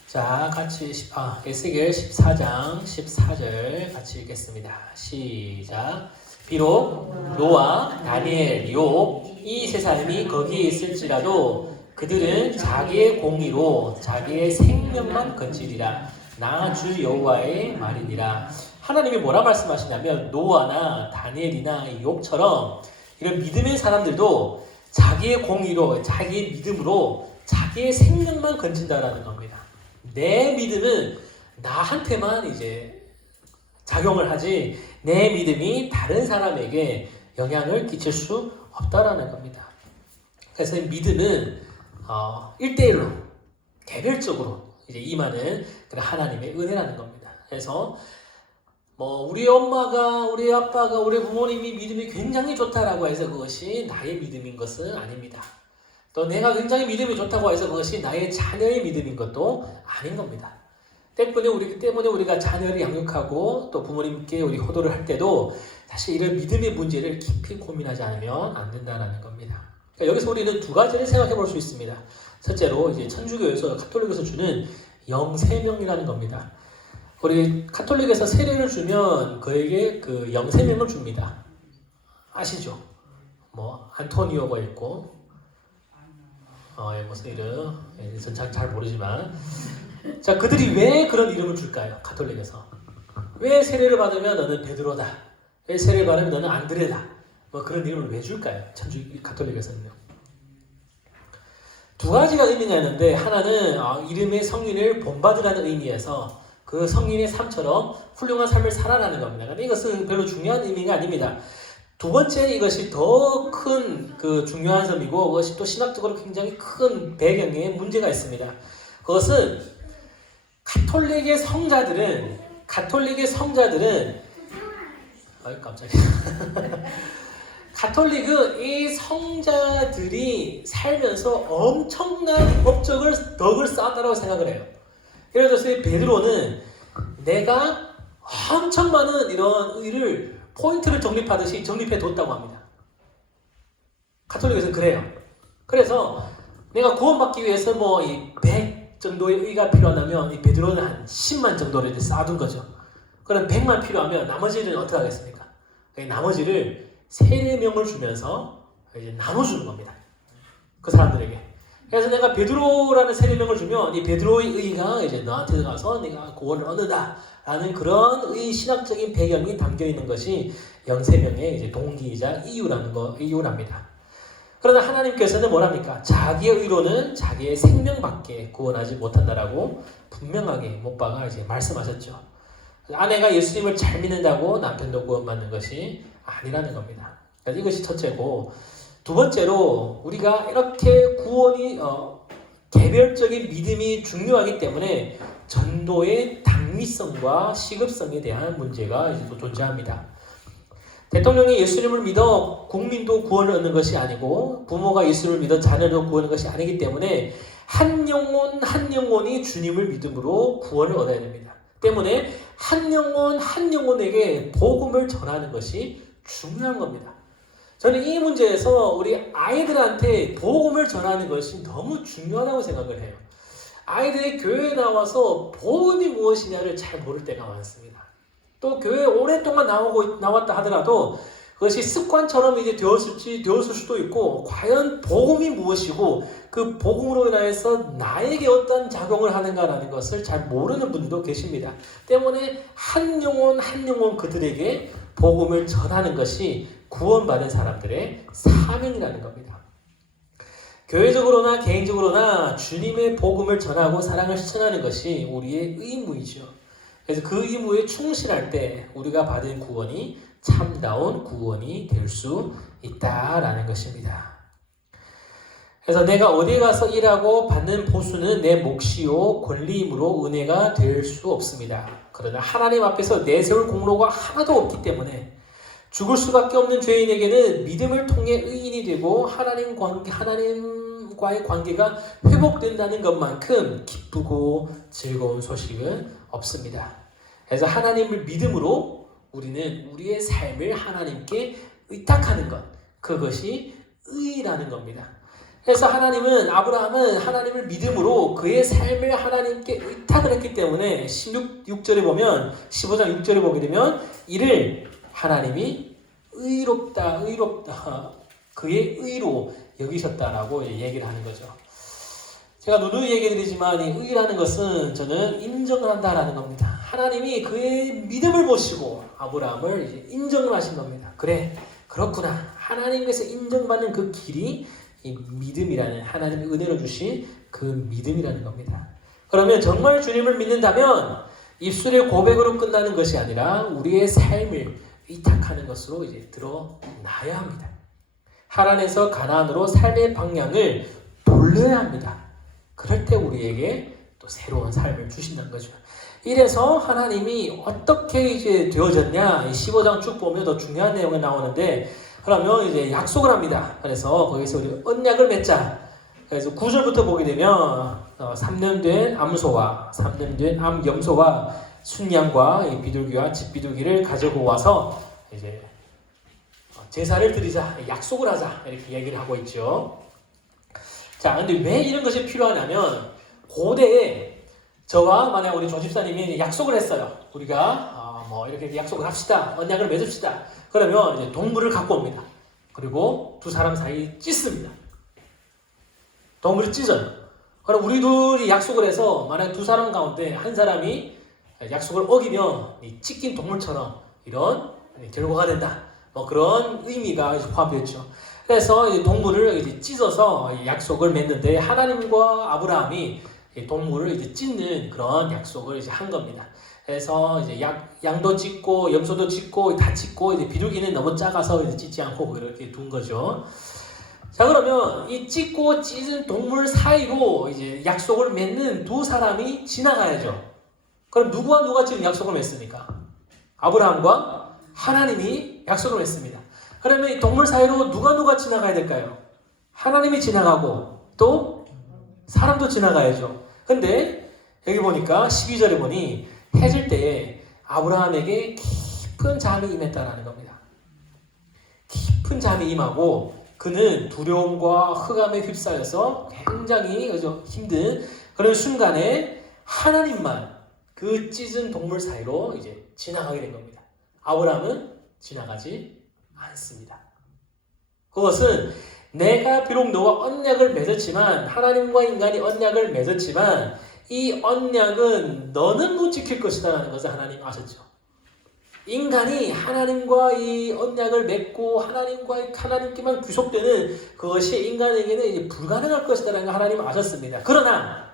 자, 같이 에스겔 14장 14절 같이 읽겠습니다. 시작. 비록 노아, 다니엘, 욥 이 세 사람이 거기에 있을지라도 그들은 자기의 공의로 자기의 생명만 건지리라. 나 주 여호와의 말이니라. 하나님이 뭐라 말씀하시냐면 노아나 다니엘이나 욥처럼 이런 믿음의 사람들도 자기의 공의로 자기의 믿음으로 자기의 생명만 건진다라는 겁니다. 내 믿음은 나한테만 이제 작용을 하지 내 믿음이 다른 사람에게 영향을 끼칠 수 없다라는 겁니다. 그래서 믿음은 1대1로 개별적으로 이제 임하는 하나님의 은혜라는 겁니다. 그래서 우리 엄마가, 우리 아빠가, 우리 부모님이 믿음이 굉장히 좋다라고 해서 그것이 나의 믿음인 것은 아닙니다. 또 내가 굉장히 믿음이 좋다고 해서 그것이 나의 자녀의 믿음인 것도 아닌 겁니다. 때문에 우리가 자녀를 양육하고 또 부모님께 우리 효도를 할 때도 사실 이런 믿음의 문제를 깊이 고민하지 않으면 안 된다는 겁니다. 그러니까 여기서 우리는 두 가지를 생각해 볼 수 있습니다. 첫째로 이제 천주교에서 가톨릭에서 주는 영세명이라는 겁니다. 우리 가톨릭에서 세례를 주면 그에게 그 영세명을 줍니다. 아시죠? 안토니오가 있고 무슨 이름 전 잘 모르지만 자, 그들이 왜 그런 이름을 줄까요? 가톨릭에서. 왜 세례를 받으면 너는 베드로다. 왜 세례를 받으면 너는 안드레다. 뭐 그런 이름을 왜 줄까요? 천주 가톨릭에서는요. 두 가지가 의미가 있는데 하나는 이름의 성인을 본받으라는 의미에서 그 성인의 삶처럼 훌륭한 삶을 살아라는 겁니다. 근데 이것은 별로 중요한 의미가 아닙니다. 두 번째 이것이 더 큰 그 중요한 점이고 그것이 또 신학적으로 굉장히 큰 배경에 문제가 있습니다. 그것은 가톨릭의 성자들은 아유 깜짝이야. 가톨릭은 이 성자들이 살면서 엄청난 덕을 쌓았다고 생각을 해요. 예를 들어서 베드로는 내가 엄청 많은 이런 의를 포인트를 적립하듯이 적립해 뒀다고 합니다. 가톨릭에서는 그래요. 그래서 내가 구원받기 위해서 뭐 이 100 정도의 의가 필요하다면 이 베드로는 한 10만 정도를 이제 쌓아둔 거죠. 그럼 100만 필요하면 나머지는 어떻게 하겠습니까? 나머지를 세례명을 주면서 이제 나눠주는 겁니다. 그 사람들에게. 그래서 내가 베드로라는 세례명을 주면 이 베드로의 의가 이제 너한테 가서 내가 구원을 얻는다라는 그런 신학적인 배경이 담겨 있는 것이 영세명의 이제 동기이자 이유랍니다. 그러나 하나님께서는 뭐랍니까? 자기의 의로는 자기의 생명밖에 구원하지 못한다라고 분명하게 못 박아 이제 말씀하셨죠. 아내가 예수님을 잘 믿는다고 남편도 구원받는 것이 아니라는 겁니다. 그래서 이것이 첫째고, 두 번째로 우리가 이렇게 구원이 개별적인 믿음이 중요하기 때문에 전도의 당위성과 시급성에 대한 문제가 이제 또 존재합니다. 대통령이 예수님을 믿어 국민도 구원을 얻는 것이 아니고 부모가 예수님을 믿어 자녀도 구원하는 것이 아니기 때문에 한 영혼이 주님을 믿음으로 구원을 얻어야 됩니다. 때문에 한 영혼에게 복음을 전하는 것이 중요한 겁니다. 저는 이 문제에서 우리 아이들한테 복음을 전하는 것이 너무 중요하다고 생각을 해요. 아이들이 교회에 나와서 복음이 무엇이냐를 잘 모를 때가 많습니다. 또 교회에 오랫동안 나왔다 하더라도 그것이 습관처럼 이제 되었을 수도 있고, 과연 복음이 무엇이고 그 복음으로 인하여서 나에게 어떤 작용을 하는가라는 것을 잘 모르는 분들도 계십니다. 때문에 한 영혼 그들에게 복음을 전하는 것이 구원받은 사람들의 사명이라는 겁니다. 교회적으로나 개인적으로나 주님의 복음을 전하고 사랑을 실천하는 것이 우리의 의무이죠. 그래서 그 의무에 충실할 때 우리가 받은 구원이 참다운 구원이 될 수 있다라는 것입니다. 그래서 내가 어디 가서 일하고 받는 보수는 내 몫이요 권리이므로 은혜가 될 수 없습니다. 그러나 하나님 앞에서 내세울 공로가 하나도 없기 때문에 죽을 수밖에 없는 죄인에게는 믿음을 통해 의인이 되고 하나님과의 관계가 회복된다는 것만큼 기쁘고 즐거운 소식은 없습니다. 그래서 하나님을 믿음으로 우리는 우리의 삶을 하나님께 의탁하는 것, 그것이 의라는 겁니다. 그래서 아브라함은 하나님을 믿음으로 그의 삶을 하나님께 의탁을 했기 때문에 15장 6절에 보게 되면 이를 하나님이 의롭다 그의 의로 여기셨다라고 얘기를 하는 거죠. 제가 누누이 얘기드리지만 이 의라는 것은 저는 인정을 한다라는 겁니다. 하나님이 그의 믿음을 보시고 아브라함을 이제 인정을 하신 겁니다. 그래, 그렇구나. 하나님께서 인정받는 그 길이 이 믿음이라는, 하나님의 은혜로 주신 그 믿음이라는 겁니다. 그러면 정말 주님을 믿는다면 입술의 고백으로 끝나는 것이 아니라 우리의 삶을 위탁하는 것으로 이제 드러나야 합니다. 하란에서 가나안으로 삶의 방향을 돌려야 합니다. 그럴 때 우리에게 또 새로운 삶을 주신다는 거죠. 이래서 하나님이 어떻게 이제 되어졌냐, 15장 쭉 보면 더 중요한 내용이 나오는데, 그러면 이제 약속을 합니다. 그래서 거기서 우리 언약을 맺자. 그래서 9절부터 보게 되면 3년 된 암소와 3년 된 암염소와 순양과 이 비둘기와 집비둘기를 가지고 와서 이제 제사를 드리자, 약속을 하자, 이렇게 얘기를 하고 있죠. 자, 근데 왜 이런 것이 필요하냐면, 고대에 저와 만약 우리 조집사님이 약속을 했어요. 우리가 이렇게 약속을 합시다, 언약을 맺읍시다. 그러면 이제 동물을 갖고 옵니다. 그리고 두 사람 사이 찢습니다. 동물이 찢어요. 그럼 우리 둘이 약속을 해서 만약 두 사람 가운데 한 사람이 약속을 어기면 이 찢긴 동물처럼 이런 결과가 된다. 뭐 그런 의미가 포함되었죠. 그래서 이제 동물을 이제 찢어서 약속을 맺는데 하나님과 아브라함이 동물을 이제 찢는 그런 약속을 이제 한 겁니다. 그래서 이제 양도 찢고 염소도 찢고 다 찢고 이제 비둘기는 너무 작아서 이제 찢지 않고 이렇게 둔 거죠. 자, 그러면 이 찢고 찢은 동물 사이로 이제 약속을 맺는 두 사람이 지나가야죠. 그럼 누구와 누가 지금 약속을 맺습니까? 아브라함과 하나님이 약속을 맺습니다. 그러면 이 동물 사이로 누가 지나가야 될까요? 하나님이 지나가고 또 사람도 지나가야죠. 근데 여기 보니까 12절에 보니 해질 때에 아브라함에게 깊은 잠이 임했다라는 겁니다. 깊은 잠이 임하고 그는 두려움과 흑암에 휩싸여서 굉장히 힘든 그런 순간에 하나님만 그 찢은 동물 사이로 이제 지나가게 된 겁니다. 아브라함은 지나가지 않습니다. 그것은 내가 비록 너와 언약을 맺었지만 하나님과 인간이 언약을 맺었지만 이 언약은 너는 못 지킬 것이다 라는 것을 하나님 아셨죠. 인간이 하나님과 이 언약을 맺고 하나님께만 귀속되는 그것이 인간에게는 이제 불가능할 것이다 라는 걸 하나님 아셨습니다. 그러나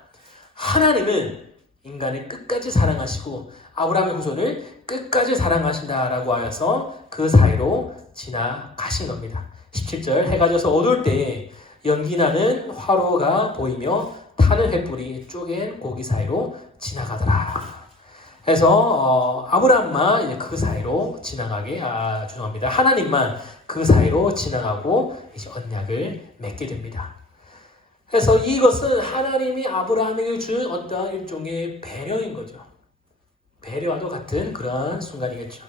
하나님은 인간을 끝까지 사랑하시고 아브라함의 후손을 끝까지 사랑하신다라고 하여서 그 사이로 지나가신 겁니다. 17절 해가 져서 어두울 때에 연기나는 화로가 보이며 타는 횃불이 쪼갠 고기 사이로 지나가더라. 해서 아브라함만 이제 그 사이로 지나가게 죄송합니다. 하나님만 그 사이로 지나가고 이제 언약을 맺게 됩니다. 그래서 이것은 하나님이 아브라함에게 준 어떤 일종의 배려인 거죠. 배려와도 같은 그런 순간이겠죠.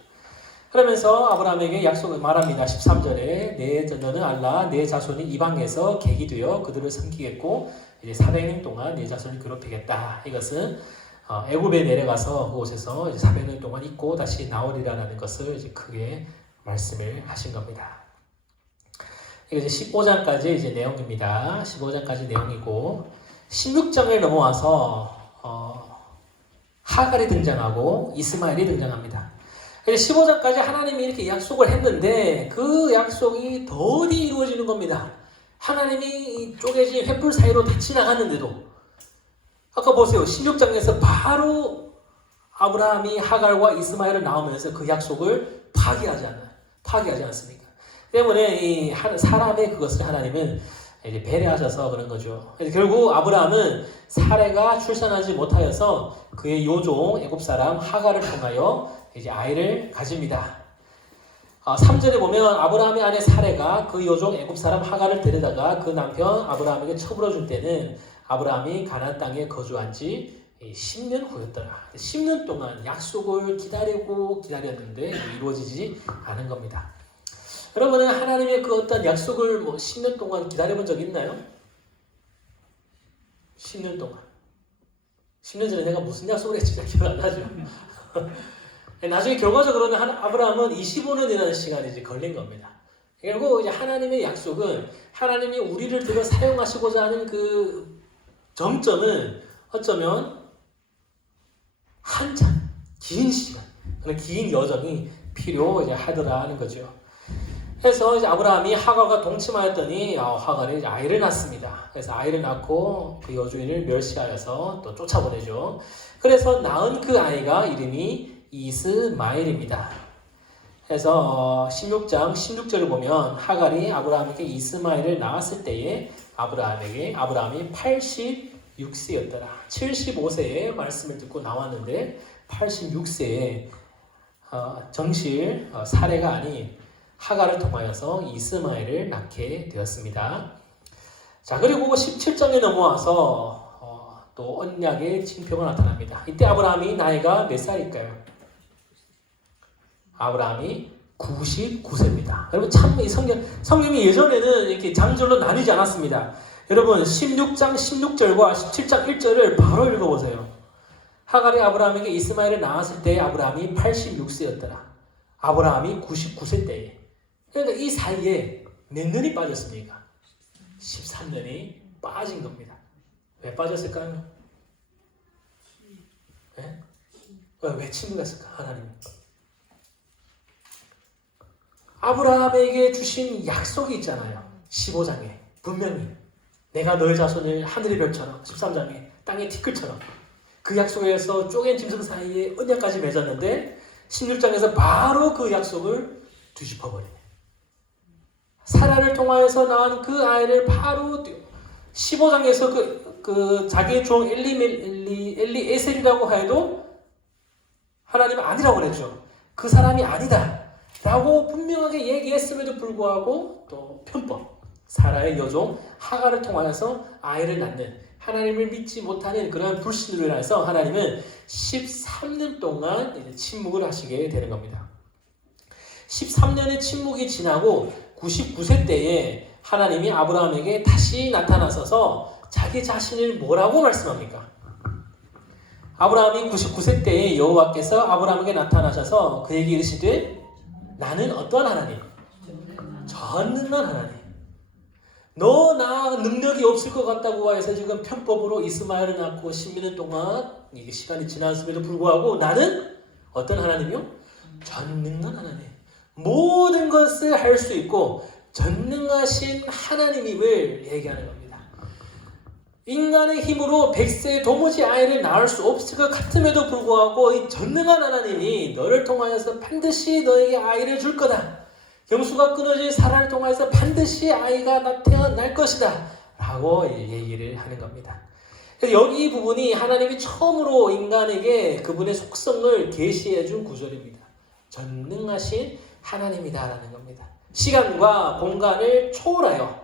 그러면서 아브라함에게 약속을 말합니다. 13절에 너는 알라 내 자손이 이방에서 객이 되어 그들을 섬기겠고 이제 400년 동안 내 자손을 괴롭히겠다. 이것은 애굽에 내려가서 그곳에서 이제 400년 동안 있고 다시 나오리라는 것을 이제 크게 말씀을 하신 겁니다. 이게 이제 15장까지 이제 내용입니다. 15장까지 내용이고 16장을 넘어와서 하갈이 등장하고 이스마엘이 등장합니다. 15장까지 하나님이 이렇게 약속을 했는데 그 약속이 더디 이루어지는 겁니다. 하나님이 쪼개진 횃불 사이로 다 지나갔는데도 아까 보세요. 16장에서 바로 아브라함이 하갈과 이스마엘을 낳으면서 그 약속을 파기하지 않습니까? 때문에 이 사람의 그것을 하나님은 이제 배려하셔서 그런 거죠. 그래서 결국 아브라함은 사레가 출산하지 못하여서 그의 요종 애굽 사람 하갈을 통하여 이제 아이를 가집니다. 3절에 보면 아브라함의 아내 사레가 그 요종 애굽 사람 하갈을 데려다가 그 남편 아브라함에게 처불어 줄 때는 아브라함이 가나안 땅에 거주한 지 10년 후였더라. 10년 동안 약속을 기다렸는데 이루어지지 않은 겁니다. 여러분은 하나님의 그 어떤 약속을 10년 동안 기다려본 적 있나요? 10년 동안. 10년 전에 내가 무슨 약속을 했지 잘 기억 안 나죠. 나중에 결과적으로는 아브라함은 25년이라는 시간이 이제 걸린 겁니다. 결국 이제 하나님의 약속은 하나님이 우리를 들어 사용하시고자 하는 그 정점은 어쩌면 한참 긴 시간, 그런 긴 여정이 필요하더라는 거죠. 그래서 이제 아브라함이 하갈과 동침하였더니 하갈이 이제 아이를 낳습니다. 그래서 아이를 낳고 그 여주인을 멸시하여서 또 쫓아보내죠. 그래서 낳은 그 아이가 이름이 이스마엘입니다. 그래서 16장 16절을 보면 하갈이 아브라함에게 이스마엘을 낳았을 때에 아브라함이 86세였더라. 75세에 말씀을 듣고 나왔는데 86세에 정실 사례가 아닌 하갈을 통하여서 이스마엘을 낳게 되었습니다. 자, 그리고 17장에 넘어와서 또 언약의 징표가 나타납니다. 이때 아브라함이 나이가 몇 살일까요? 아브라함이 99세입니다. 여러분 참 이 성경이 예전에는 이렇게 장절로 나뉘지 않았습니다. 여러분 16장 16절과 17장 1절을 바로 읽어보세요. 하갈이 아브라함에게 이스마엘을 낳았을 때 아브라함이 86세였더라. 아브라함이 99세 때에. 그러니까 이 사이에 몇 년이 빠졌습니까? 13년이 빠진 겁니다. 왜 빠졌을까요? 네? 왜 침묵했을까? 하나님. 아브라함에게 주신 약속이 있잖아요. 15장에 분명히 내가 너의 자손을 하늘의 별처럼, 13장에 땅의 티끌처럼, 그 약속에 의해서 쪼갠 짐승 사이에 언약까지 맺었는데 16장에서 바로 그 약속을 뒤집어버리네. 사라를 통하여서 낳은 그 아이를 바로 15장에서 그 자기의 종 엘리에셀이라고 해도 하나님은 아니라고 그랬죠. 그 사람이 아니다 라고 분명하게 얘기했음에도 불구하고 또 편법, 사라의 여종 하가를 통하여서 아이를 낳는, 하나님을 믿지 못하는 그런 불신으로 인해서 하나님은 13년 동안 이제 침묵을 하시게 되는 겁니다. 13년의 침묵이 지나고 99세 때에 하나님이 아브라함에게 다시 나타나셔서 자기 자신을 뭐라고 말씀합니까? 아브라함이 99세 때에 여호와께서 아브라함에게 나타나셔서 그에게 이르시되 나는 어떠한 하나님? 전능한 하나님. 너 나 능력이 없을 것 같다고 해서 지금 편법으로 이스마엘을 낳고 10년 동안 이게 시간이 지났음에도 불구하고 나는 어떤 하나님이요? 전능한 하나님. 모든 것을 할 수 있고 전능하신 하나님임을 얘기하는 겁니다. 인간의 힘으로 100세에 도무지 아이를 낳을 수 없을 것 같음에도 불구하고 이 전능한 하나님이 너를 통하여서 반드시 너에게 아이를 줄 거다. 경수가 끊어진 사라를 통해서 반드시 아이가 태어날 것이다 라고 얘기를 하는 겁니다. 여기 이 부분이 하나님이 처음으로 인간에게 그분의 속성을 계시해 준 구절입니다. 전능하신 하나님이다 라는 겁니다. 시간과 공간을 초월하여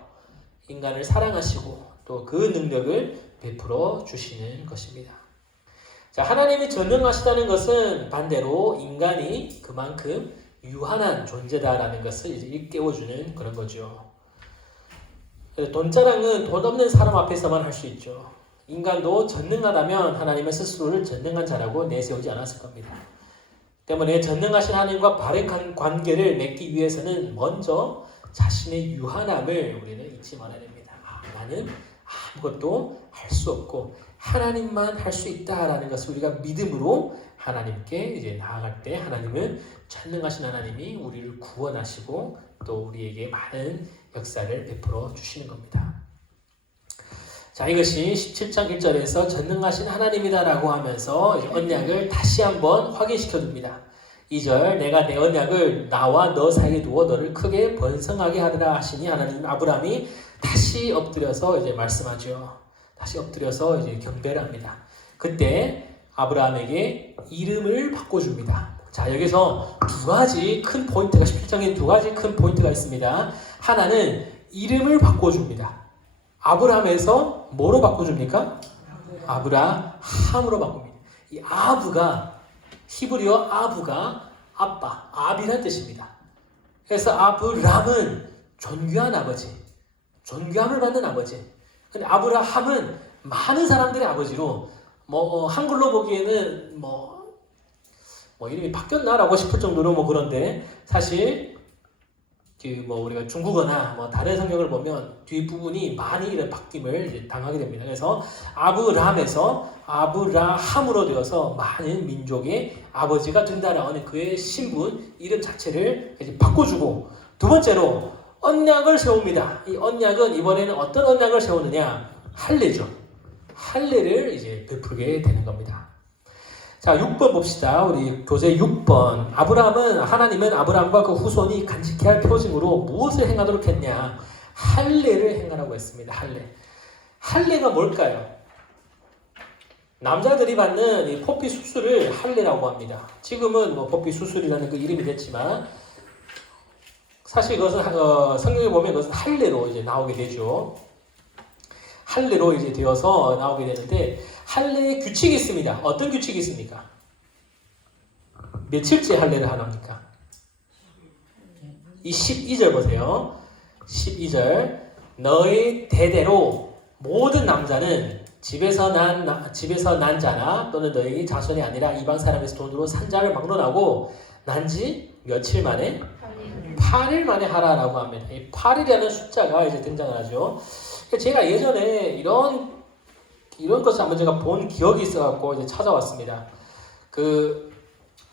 인간을 사랑하시고 또 그 능력을 베풀어 주시는 것입니다. 자, 하나님이 전능하시다는 것은 반대로 인간이 그만큼 유한한 존재다라는 것을 이제 일깨워주는 그런 거죠. 돈자랑은 돈 없는 사람 앞에서만 할 수 있죠. 인간도 전능하다면 하나님은 스스로를 전능한 자라고 내세우지 않았을 겁니다. 때문에 전능하신 하나님과 바른 관계를 맺기 위해서는 먼저 자신의 유한함을 우리는 잊지 말아야 됩니다. 나는 아무것도 할 수 없고 하나님만 할 수 있다라는 것을 우리가 믿음으로 하나님께 이제 나아갈 때 하나님은 전능하신 하나님이 우리를 구원하시고 또 우리에게 많은 역사를 베풀어 주시는 겁니다. 자, 이것이 17장 1절에서 전능하신 하나님이다라고 하면서 이제 언약을 다시 한번 확인시켜 줍니다. 2절 내가 내 언약을 나와 너 사이에 두어 너를 크게 번성하게 하리라 하시니 하나님 아브라함이 다시 엎드려서 이제 말씀하죠. 다시 엎드려서 이제 경배를 합니다. 그때 아브라함에게 이름을 바꿔줍니다. 자, 여기서 두 가지 큰 포인트가 17장에 두 가지 큰 포인트가 있습니다. 하나는 이름을 바꿔줍니다. 아브라함에서 뭐로 바꿔줍니까? 아브라함으로 바꿉니다. 이 아브가 히브리어 아브가 아빠, 아비란 뜻입니다. 그래서 아브람은 존귀한 아버지, 존귀함을 받는 아버지. 근데 아브라함은 많은 사람들의 아버지로 한글로 보기에는 이름이 바뀌었나라고 싶을 정도로 그런데 사실 우리가 중국어나 다른 성경을 보면 뒷부분이 많이 이런 바뀜을 이제 당하게 됩니다. 그래서 아브람에서 아브라함으로 되어서 많은 민족의 아버지가 된다라는 그의 신분, 이름 자체를 이제 바꿔주고, 두 번째로 언약을 세웁니다. 이 언약은 이번에는 어떤 언약을 세우느냐? 할례죠. 할례를 이제 베풀게 되는 겁니다. 자, 6번 봅시다. 우리 교재 6번. 하나님은 아브라함과 그 후손이 간직해야 할 표징으로 무엇을 행하도록 했냐? 할례를 행하라고 했습니다. 할례가 뭘까요? 남자들이 받는 이 포피 수술을 할례라고 합니다. 지금은 포피 수술이라는 그 이름이 됐지만 사실 그것은 성경에 보면 그것은 할례로 이제 나오게 되죠. 할례로 이제 되어서 나오게 되는데 할례의 규칙이 있습니다. 어떤 규칙이 있습니까? 며칠째 할례를 하랍니까? 이 12절 보세요. 12절 너희 대대로 모든 남자는 집에서 난 자나 또는 너희 자손이 아니라 이방 사람에서 돈으로 산 자를 막론하고 난 지 며칠 만에? 8일 만에 하라라고 합니다. 이 8일이라는 숫자가 이제 등장을 하죠. 제가 예전에 이런 이런 것을 한번 제가 본 기억이 있어갖고 이제 찾아왔습니다. 그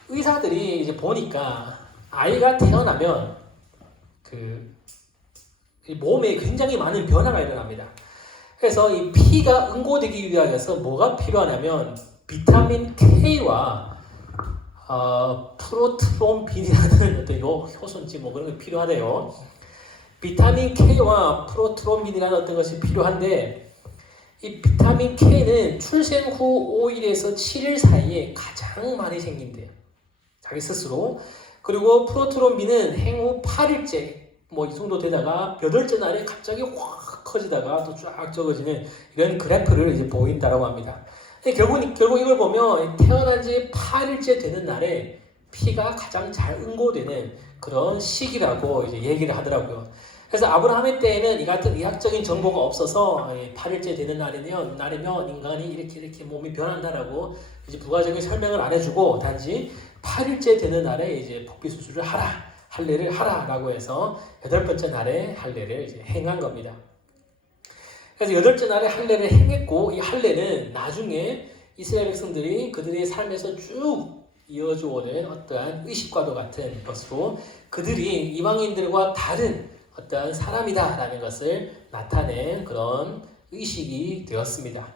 의사들이 이제 보니까 아이가 태어나면 그 몸에 굉장히 많은 변화가 일어납니다. 그래서 이 피가 응고되기 위해서 뭐가 필요하냐면 비타민 K와 프로트롬빈이라는 어떤 효소인지 뭐 그런 게 필요하대요. 비타민 K와 프로트롬빈이라는 어떤 것이 필요한데 이 비타민 K는 출생 후 5일에서 7일 사이에 가장 많이 생긴대요. 자기 스스로. 그리고 프로트롬빈은 행후 8일째 뭐 이 정도 되다가 8째 날에 갑자기 확 커지다가 또 쫙 적어지는 이런 그래프를 이제 보인다라고 합니다. 결국 이걸 보면 태어난 지 8일째 되는 날에 피가 가장 잘 응고되는 그런 시기라고 이제 얘기를 하더라고요. 그래서 아브라함의 때에는 이 같은 의학적인 정보가 없어서 8일째 되는 날이면 인간이 이렇게 몸이 변한다라고 이제 부가적인 설명을 안 해주고 단지 8일째 되는 날에 이제 복비 수술을 할례를 하라라고 해서 8번째 날에 할례를 이제 행한 겁니다. 그래서 8째 날에 할례를 행했고 이 할례는 나중에 이스라엘 백성들이 그들의 삶에서 쭉 이어져 오는 어떠한 의식과도 같은 것으로 그들이 이방인들과 다른 어떠한 사람이다라는 것을 나타낸 그런 의식이 되었습니다.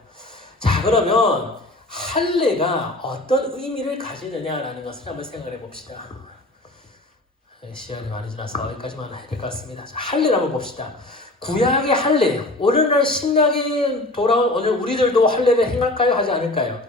자, 그러면 할례가 어떤 의미를 가지느냐라는 것을 한번 생각해 봅시다. 시간이 많이 지나서 여기까지만 해야 될 것 같습니다. 자, 할례를 한번 봅시다. 구약의 할례, 오늘날 신약이 돌아온 오늘 우리들도 할례를 행할까요? 하지 않을까요?